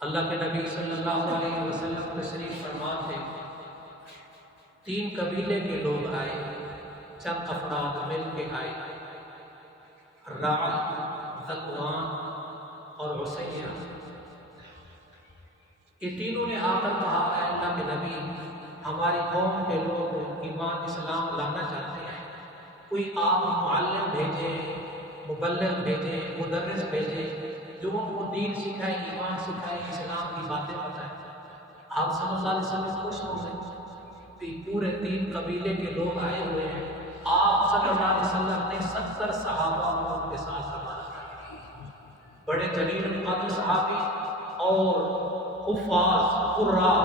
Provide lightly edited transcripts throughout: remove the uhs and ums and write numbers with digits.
اللہ کے نبی صلی اللہ علیہ وسلم تشریف فرما تھے، 3 قبیلے کے لوگ آئے، چند افراد مل کے آئے، رعل، ذکوان اور عصیہ۔ یہ تینوں نے آ کر کہا، اے اللہ کے نبی، ہماری قوم کے لوگ ایمان اسلام لانا چاہتے ہیں، کوئی آپ معلم بھیجے، مبلغ بھیجے، مدرس بھیجے جو ان کو دین سکھائے، ایمان سکھائے، اسلام کی باتیں بتائیں۔ آپ صلی اللہ علیہ وسلم خوش ہو گئے، پورے 3 قبیلے کے لوگ آئے ہوئے ہیں۔ آپ صلی اللہ علیہ وسلم نے 70 صحابہ ان کے ساتھ روانا، بڑے جلیل قدر صحابی اور حفاظ قراء،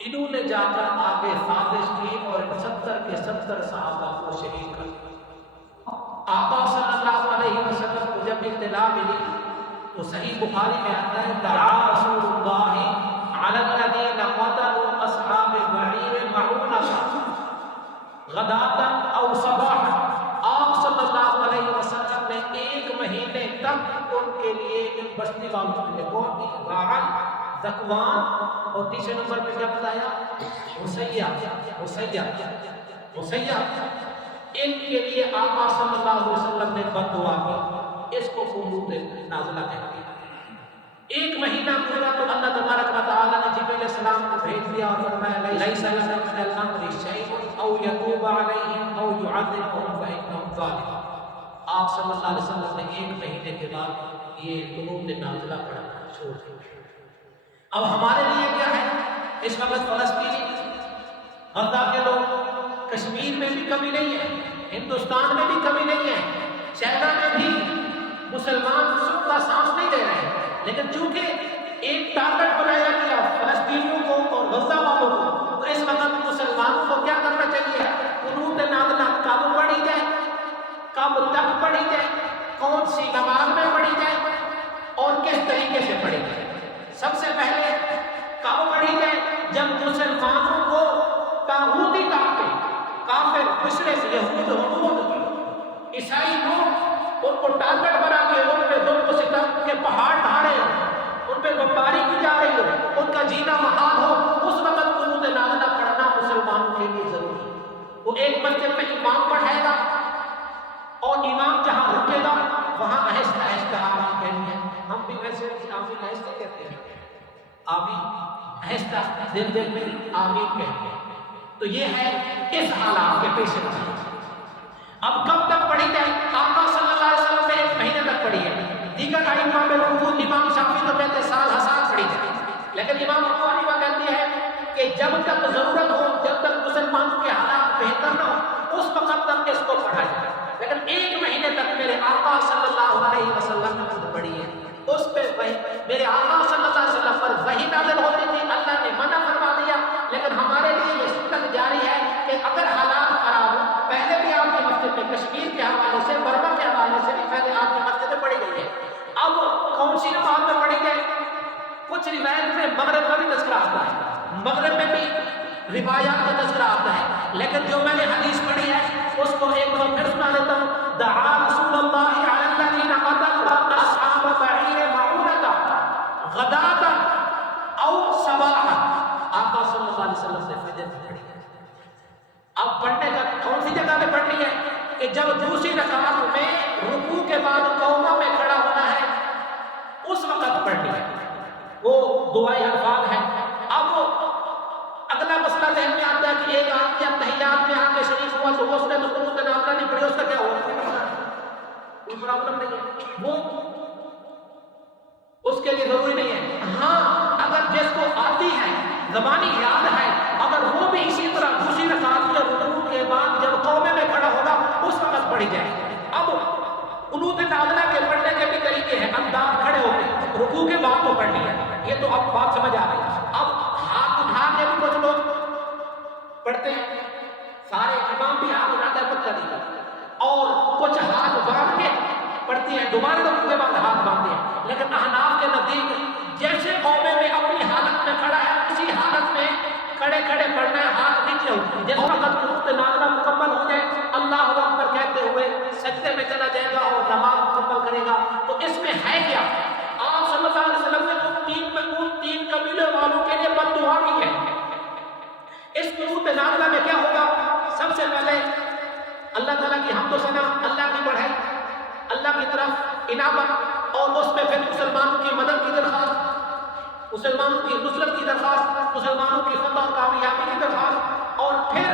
انہوں نے جا کر آگے سازش کی اور 70 کے 70 صحابہ کو شہید کر دیا۔ آقا صلی اللہ علیہ وسلم کو جب اطلاع ملی تو صحیح بخاری میں آتا ہے، دعا رسول اللہ علی الذین قتلوا اصحاب البعیر معونۃ غداۃ او صباحا۔ آپ صلی اللہ علیہ وسلم نے 1 مہینے تک ان کے لیے ان بستی والوں کے لیے کون تھی؟ رعل، ذکوان اور تیسرے نمبر پہ کیا بتایا؟ عصیہ، ان کے لیے آقا صلی اللہ علیہ وسلم نے بد دعا کی۔ اس کو قنوت نازلہ کہتے ہیں۔ 1 مہینہ گزرا تو اللہ تبارک و تعالیٰ نے جبریل علیہ السلام کو بھیج دیا اور فرمایا، لیس لک من الامر شیء او یتوب علیہم او یعذبہم فانہم ظالمون۔ آپ صلی اللہ علیہ وسلم نے 1 مہینے کے بعد یہ قنوت نازلہ پڑھنا چھوڑ دیا۔ اب ہمارے لیے کیا ہے؟ اس وقت فلسطینی، غزہ کے لوگ، کشمیر میں بھی کمی نہیں ہے، ہندوستان میں بھی کمی نہیں ہے، چائنا میں بھی مسلمان سکھ کا سانس نہیں لے رہے ہیں، لیکن چونکہ ایک ٹارگٹ بنایا گیا فلسطینیوں کو اور غزہ والوں کو، تو اس وقت مسلمانوں کو کیا کرنا چاہیے؟ قنوت نازلہ کب پڑھی جائے، کب تک پڑھی جائے، کون سی نماز میں پڑھی جائے اور کس طریقے سے پڑھی جائے۔ سب سے پہلے کب پڑھی جائے؟ جب مسلمانوں کو طاغوتی طاقتیں، کافر، مشرک، یہود، ہنود، عیسائی لوگ ان کو ٹارگٹ بنا کے ان پہ ظلم و ستم کے پہاڑ ڈھاڑے، ان پہ بمباری کی جا رہی ہو، ان کا جینا محال ہو، اس وقت قنوت نازلہ پڑھنا مسلمانوں کے لیے ضروری ہے۔ وہ ایک مسجد میں امام پڑھائے گا اور امام جہاں رکے گا وہاں آہستہ آہستہ آمین کہنی ہے۔ ہم بھی ویسے آمین آہستہ کہتے ہیں، آمین آہستہ، دل دل میں آمین کہتے ہیں۔ تو یہ ہے اس حالات کے پیش نظر۔ اب کب تک پڑھی جائے؟ آقا صلی اللہ علیہ وسلم نے 1 مہینے تک پڑھی ہے۔ دیگر ائمہ میں موجود امام شافعی تو کہتے ہیں سال ہزار پڑھی جائے، لیکن امام ابو حنیفہ کہتے ہیں کہ جب تک ضرورت ہو، جب تک مسلمانوں کے حالات بہتر نہ ہو، اس وقت تک اس کو پڑھا جائے۔ لیکن 1 مہینے تک میرے آقا صلی اللہ علیہ وسلم نے خود پڑھی ہے، اس پہ میرے آقا صلی اللہ علیہ وسلم پر وحی نازل ہوتی تھی، اللہ نے منع فرما دیا، لیکن ہمارے لیے یہ سنت جاری ہے کہ اگر حالات خراب ہو، پہلے بھی آپ کی مسجد میں کشمیر کے حوالے سے، برما کے حوالے سے بھی پہلے آپ کی مسجد میں پڑھی گئی ہے۔ اب کون سی نماز میں پڑھی جائے؟ کچھ روایت میں مغرب کا بھی تذکرہ آتا ہے، مغرب میں بھی روایات کا تذکرہ آتا ہے، لیکن جو میں نے حدیث پڑھی ہے اس کو ایک بار پھر سنا دیتا ہوں۔ دعا رسول اللہ علی الذین قتلوا اصحاب بعیر معونۃ غداۃ او صباحا۔ آقا صلی اللہ علیہ وسلم نے فجر میں پڑھی ہے۔ اب پڑھنے کا کون سی جگہ پہ پڑھنی ہے؟ کہ جب دوسری رکعت میں رکوع کے بعد قوما میں کھڑا ہونا ہے اس وقت پڑھنی ہے، وہ دعائے الفاظ ہیں۔ اب اگلا مسئلہ ذہن میں آتا ہے کہ ایک آدمی تحیات میں آ کے شریف ہوا تو اس نے تو قنوت نازلہ نہیں پڑھی، اس کا کیا ہوا؟ کوئی پرابلم نہیں ہے، وہ اس کے لیے ضروری نہیں ہے۔ ہاں اگر جس کو آتی ہے، زبانی یاد ہے، اگر وہ بھی اسی طرح دوسری رکعت میں رکوع کے بعد جب قومے میں کھڑا ہوگا اس وقت پڑھی جائے۔ اب قنوت نازلہ کے پڑھنے کے بھی طریقے ہیں، انداز کھڑے ہو کے رکوع کے بعد تو پڑھنی ہے، یہ تو اب بات سمجھ آ رہی ہے۔ اب ہاتھ اٹھا کے بھی کچھ لوگ پڑھتے ہیں، سارے امام بھی ہاتھ اٹھاتا ہے کچھ طریقہ، اور کچھ ہاتھ باندھ کے پڑھتی ہیں، دوبارہ رکوع کے بعد ہاتھ باندھتے ہیں، لیکن احناف کے نزدیک جیسے قومے میں اپنی حالت میں کھڑا ہے اسی حالت میں کھڑے کھڑے پڑھنا ہے، ہاتھ نیچے ہو۔ جس وقت قنوت نازلہ مکمل ہو جائے اللہ اکبر کہتے ہوئے سجدے میں چلا جائے گا اور نماز مکمل کرے گا۔ تو اس میں ہے کیا؟ آپ صلی اللہ علیہ وسلم نے حمد و ثنا اللہ کی بڑھائی، اللہ کی طرف انابت، اور اس میں پھر مسلمانوں کی مدد کی درخواست، مسلمانوں کی نصرت کی درخواست، مسلمانوں کی فتح اور کامیابی کی درخواست، اور پھر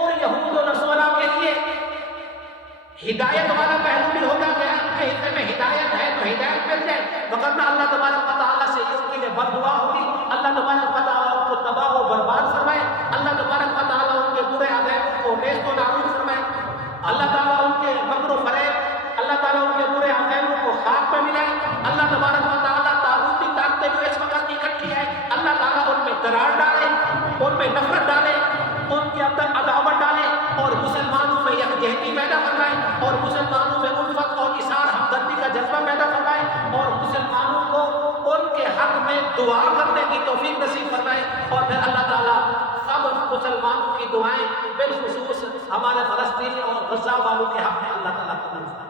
اور یہود و نصارا کے لیے ہدایت والا پہلو بھی ہوگا کہ ان کے حصے میں ہدایت ہے تو ہدایت مل جائے، وگرنہ اللہ تبارک و تعالیٰ سے اس کے لیے بد دعا ہوگی، اللہ تبارک و تعالیٰ ان کو تباہ و برباد فرمائے، اللہ تبارک و تعالیٰ ان کے برے عزائم کو نیست و نابود فرمائے، اللہ تعالیٰ ان کے مکر و فریب، اللہ تعالیٰ ان کے برے عزائم کو خاک پہ ملائے، اللہ تبارک و تعالیٰ طاغوتی طاقتیں جو اس وقت اکٹھی ہے اللہ تعالیٰ ان میں درار ڈالے، ان میں نفرت ڈالے، ان کے اندر عداوت ڈالے، اور مسلمانوں میں یکجہتی پیدا فرمائے، اور مسلمانوں میں الفت اور اثار ہمدردی کا جذبہ پیدا فرمائے، اور مسلمانوں کو ان کے حق میں دعا کرنے کی توفیق نصیب فرمائے، اور پھر اللہ تعالیٰ سب مسلمانوں کی دعائیں بالخصوص ہمارے فلسطین اور غزہ والوں کے حق میں اللہ تعالیٰ قبول فرمائے۔